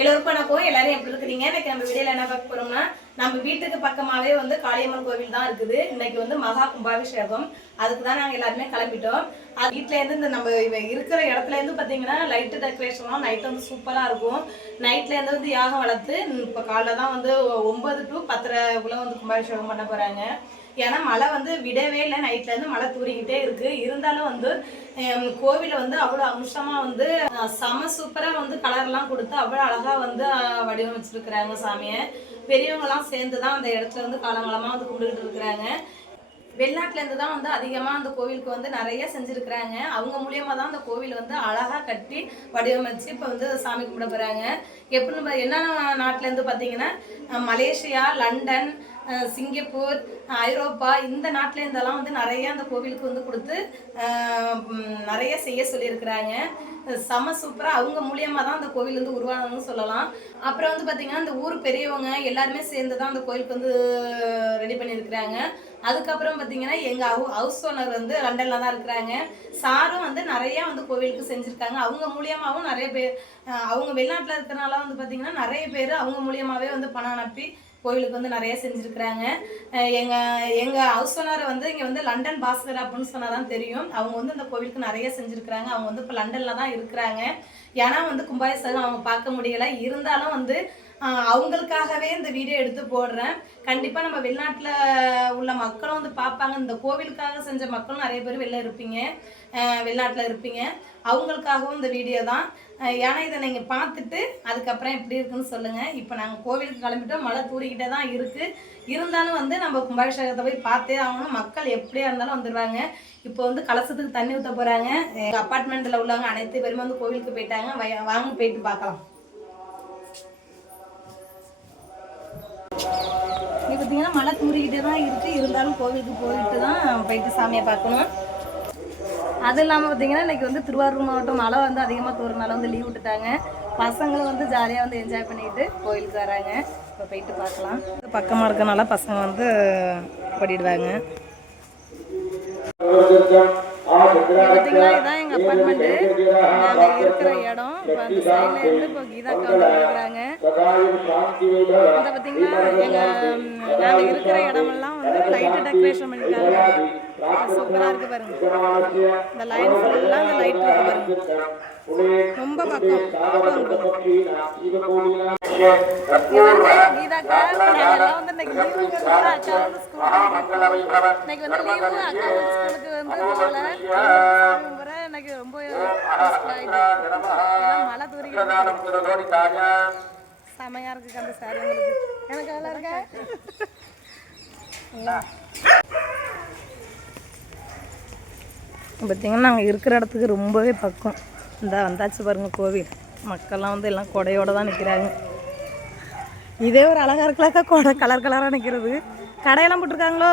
எல்லோருக்கும் வணக்கம் எல்லாரும் எப்படி இருக்கிறீங்க? இன்னைக்கு நம்ம வீடியோல என்ன பார்க்க போறோம்னா நம்ம வீட்டுக்கு பக்கமாவே வந்து காளியம்மன் கோவில் தான் இருக்குது. இன்னைக்கு வந்து மகா கும்பாபிஷேகம். அதுக்கு தான் நாங்க எல்லாருமே கிளம்பிட்டோம். அது வீட்ல இருந்து இந்த நம்ம இருக்கிற இடத்துல இருந்து பாத்தீங்கன்னா லைட்டு டெக்கரேஷன்லாம் நைட் வந்து சூப்பரா இருக்கும். நைட்ல இருந்து வந்து யாகம் வளர்த்து இப்போ காலைல தான் வந்து ஒன்பது டு பத்தரைக்குள்ள வந்து கும்பாபிஷேகம் பண்ண போறாங்க. ஏன்னா மழை வந்து விடவே இல்லை. நைட்லேருந்து மழை தூரிக்கிட்டே இருக்குது இருந்தாலும் வந்து கோவிலை வந்து அவ்வளோ அம்சமாக வந்து செம சூப்பராக வந்து கலர்லாம் கொடுத்து அவ்வளோ அழகாக வந்து வடிவமைச்சிருக்கிறாங்க சாமியை. பெரியவங்களாம் சேர்ந்து தான் அந்த இடத்துல வந்து காலங்காலமாக வந்து கும்பிட்டுக்கிட்டு இருக்கிறாங்க. வெளிநாட்டிலேருந்து தான் வந்து அதிகமாக அந்த கோவிலுக்கு வந்து நிறைய செஞ்சுருக்கிறாங்க. அவங்க மூலியமாக தான் அந்த கோவில் வந்து அழகாக கட்டி வடிவமைச்சு இப்போ வந்து சாமி கும்பிட போகிறாங்க எப்படின்னு என்னென்ன நாட்டிலேருந்து பார்த்தீங்கன்னா மலேசியா லண்டன் சிங்கப்பூர் ஐரோப்பா இந்த நாட்டில் இருந்தெல்லாம் வந்து நிறைய அந்த கோவிலுக்கு வந்து கொடுத்து நிறைய செய்ய சொல்லியிருக்கிறாங்க. செம சூப்பராக அவங்க மூலியமாக தான் அந்த கோவில் வந்து உருவானதுன்னு சொல்லலாம். அப்புறம் வந்து பார்த்திங்கன்னா இந்த ஊர் பெரியவங்க எல்லாருமே சேர்ந்து தான் அந்த கோயிலுக்கு வந்து ரெடி பண்ணியிருக்கிறாங்க. அதுக்கப்புறம் பார்த்தீங்கன்னா எங்கள் ஹவுஸ் ஓனர் வந்து லண்டனில் தான் இருக்கிறாங்க. சாரும் வந்து நிறையா வந்து கோவிலுக்கு செஞ்சுருக்காங்க. அவங்க மூலியமாகவும் நிறைய பேர் அவங்க வெளிநாட்டில் இருக்கிறனால வந்து பார்த்தீங்கன்னா நிறைய பேர் அவங்க மூலியமாகவே வந்து பணம் அனுப்பி கோவிலுக்கு வந்து நிறைய செஞ்சுருக்கிறாங்க. எங்கள் எங்கள் ஹவுஸ் ஓனரை வந்து இங்கே வந்து லண்டன் பாஸ்கர் அப்படின்னு சொன்னால் தான் தெரியும். அவங்க வந்து இந்த கோவிலுக்கு நிறைய செஞ்சுருக்கிறாங்க. அவங்க வந்து இப்போ லண்டனில் தான் இருக்கிறாங்க. ஏன்னா வந்து கும்பாபிஷேகம் அவங்க பார்க்க முடியலை. இருந்தாலும் வந்து அவங்களுக்காகவே இந்த வீடியோ எடுத்து போடுறேன். கண்டிப்பாக நம்ம வெளிநாட்டில் உள்ள மக்களும் வந்து பார்ப்பாங்க. இந்த கோவிலுக்காக செஞ்ச மக்களும் நிறைய பேர் வெளில இருப்பீங்க. வெளிநாட்டில் இருப்பீங்க. அவங்களுக்காகவும் இந்த வீடியோ தான். ஏன்னா இதை நீங்கள் பார்த்துட்டு அதுக்கப்புறம் எப்படி இருக்குன்னு சொல்லுங்கள் இப்போ நாங்கள் கோவிலுக்கு கிளம்பிட்டோம். மழை தூரிக்கிட்டே தான் இருக்குது இருந்தாலும் வந்து நம்ம கும்பாபிஷேகத்தை போய் பார்த்தே ஆகணும். மக்கள் எப்படியா இருந்தாலும் வந்துடுவாங்க இப்போ வந்து கலசத்துக்கு தண்ணி ஊற்ற போகிறாங்க எங்கள் அப்பார்ட்மெண்ட்டில் உள்ளவங்க அனைத்து பேருமே வந்து கோவிலுக்கு போயிட்டாங்க. வாங்க போயிட்டு பார்க்கலாம். இப்போ பார்த்தீங்கன்னா மழை தூரிக்கிட்டே தான் இருக்குது இருந்தாலும் கோவிலுக்கு போயிட்டு தான் போயிட்டு சாமியை பார்க்கணும். அது இல்லாமல் பார்த்தீங்கன்னா இன்னைக்கு வந்து திருவாரூர் மாவட்டம் மழை வந்து அதிகமாக தூரனால வந்து லீவ் விட்டுட்டாங்க. பசங்களும் வந்து ஜாலியாக வந்து என்ஜாய் பண்ணிட்டு கோயிலுக்கு வராங்க. இப்போ போயிட்டு பார்க்கலாம். பக்கமாக இருக்கனால பசங்க வந்து ஓடிடுவாங்க. பார்த்தீங்களா இதுதான் எங்கள் அப்பார்ட்மெண்ட்டு நாங்கள் இருக்கிற இடம். இப்போ அந்த சைடில் இருந்து இப்போ கீதாக்கா வந்து இருக்கிறாங்க. இந்த பார்த்தீங்களா எங்கள் நாங்கள் இருக்கிற இடமெல்லாம் வந்து லைட்டு டெக்கரேஷன் பண்ணியிருக்காங்க சூப்பராக இருக்கு பாருங்க. இந்த லைன் ஃபுல்லாக இந்த லைட் இருக்கு பாருங்க. ரொம்ப பக்கம். கீதாக்கா நாங்கெல்லாம் வந்து இன்னைக்கு லீவுங்கிறதுனால அக்கா வந்து ஸ்கூல் இன்னைக்கு வந்து லீவு அக்கா வந்து ஸ்கூலுக்கு வந்து கும்பிட எனக்கு ரொம்ப மழை தூரிக்கிட்டு செமையா இருக்கு அந்த சாரி உங்களுக்கு எனக்கு நல்லா இருக்கா பார்த்தீங்கன்னா நாங்கள் இருக்கிற இடத்துக்கு ரொம்பவே பக்கம். இந்த வந்தாச்சு பாருங்க கோவில். மக்கள்லாம் வந்து எல்லாம் கொடையோட தான் நிற்கிறாங்க இதே ஒரு அழகா இருக்கலாக்கா கொடை கலர் கலராக நிற்கிறது கடையெல்லாம் போட்டிருக்காங்களோ?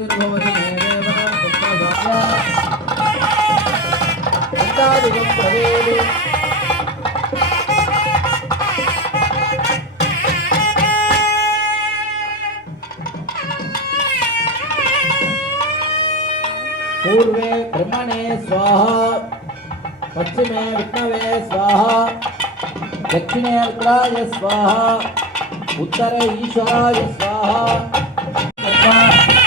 पूर्वे ब्रह्मणे स्वाहा पश्चिमे विष्णवे स्वाहा दक्षिणे रुद्राय स्वाहा उत्तरे ईश्वराय स्वाहा।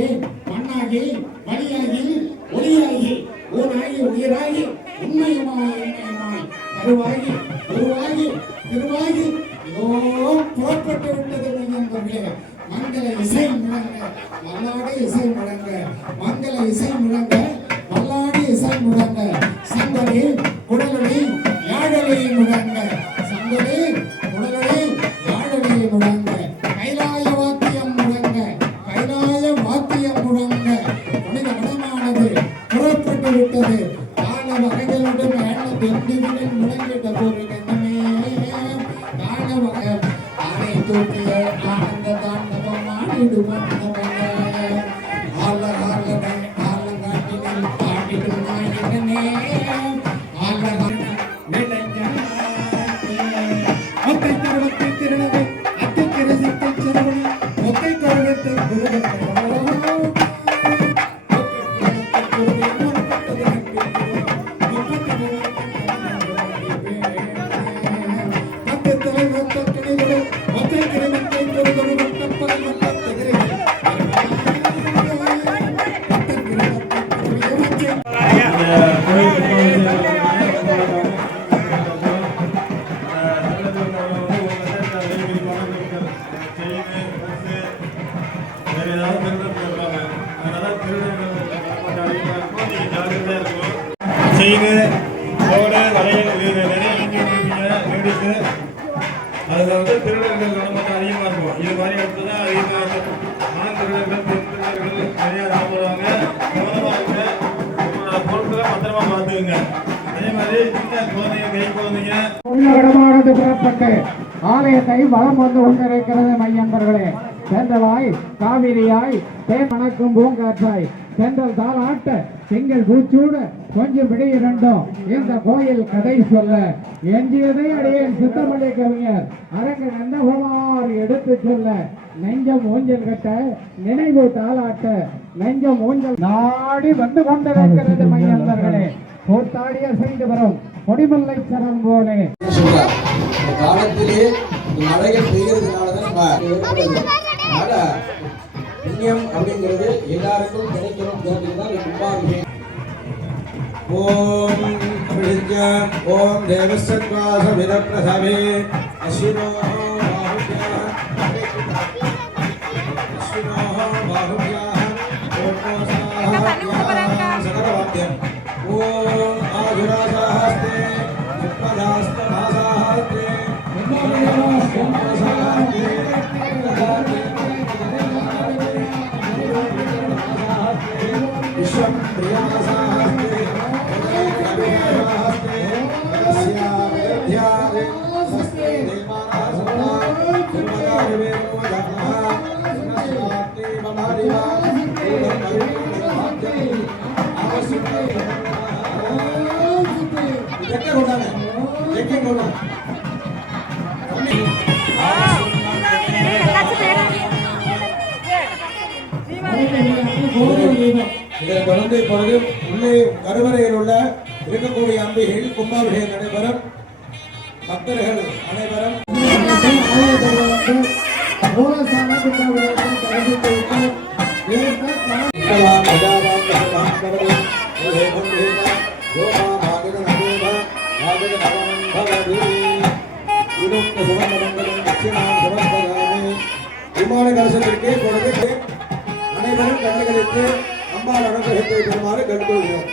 வானாகி மண்ணாகி மணியாகி ஒளியாகி ஊனாகி உயிராகி உண்மையுமாய் உண்மையுமாய் கருவாகி உருவாகி திருவாகி இதோ புறப்பட்டு விட்டது மெய்யன்பர்களே மங்கள இசை முழங்க மல்லாடு இசை முழங்க மங்கள இசை முழங்க மல்லாடு இசை முழங்க சங்கடி குடலடி யாழலி முழங்க தூக்கிய ஆனந்த தாண்டவம் ஆடிடும் வச்சிருப்பீங்க அதில் வந்து திருடர்கள் நடமாட்டம் அதிகமாக இருக்கும். இது மாதிரி இடத்துல தான் அதிகமாக இருக்கும். ஆண் திருடர்கள் பெண் திருடர்கள் நிறையா சாப்பிடுவாங்க கவனமாக இருங்க. உங்களோட பொருட்களை பத்திரமா பார்த்துக்குங்க. அதே மாதிரி சின்ன குழந்தைங்க கை குழந்தைங்க. உள்ளகடமானது புறப்பட்டு ஆலயத்தை வளம் வந்து கொண்டிருக்கிறது மையன்பர்களே. சென்றவாய் காவிரியாய் தேன் மணக்கும் பூங்காற்றாய். சென்றல் தாளாட்ட செங்கல் பூச்சூட கொஞ்சம் விடை இரண்டும் இந்த கோயில் கதை சொல்ல எஞ்சியதை அடியேன் சித்தமல்லி கவிஞர். அரங்க நந்தகுமார் எடுத்து சொல்ல நெஞ்சம் ஊஞ்சல் கட்ட நினைவு தாளாட்ட நெஞ்சம் ஊஞ்சல் நாடி வந்து கொண்டிருக்கிறது மையன்பர்களே கூத்தாடிய செய்து வரும் கொடிமல்லை சரம் போலே. காலத்திலே மழைகள் அப்படிங்கிறது எல்லாருக்கும் கிடைக்கணும். ఓం అభిజిత్య ఓం దేవస్య విరప్రసవే అశిరో இந்த குழந்தை பொழுது உள்ளே கருவறையில் உள்ள இருக்கக்கூடிய அம்பிகையில் கும்பாபிஷேகம் நடைபெறும் பக்தர்கள் அனைவரும் கோபாம் விமான கலசத்திற்கு கொடுத்து அனைவரும் கண்ணுகளுக்கு அம்பாள் அனுகிரகத்தை பெறுமாறு கண்டுகொள்கிறோம்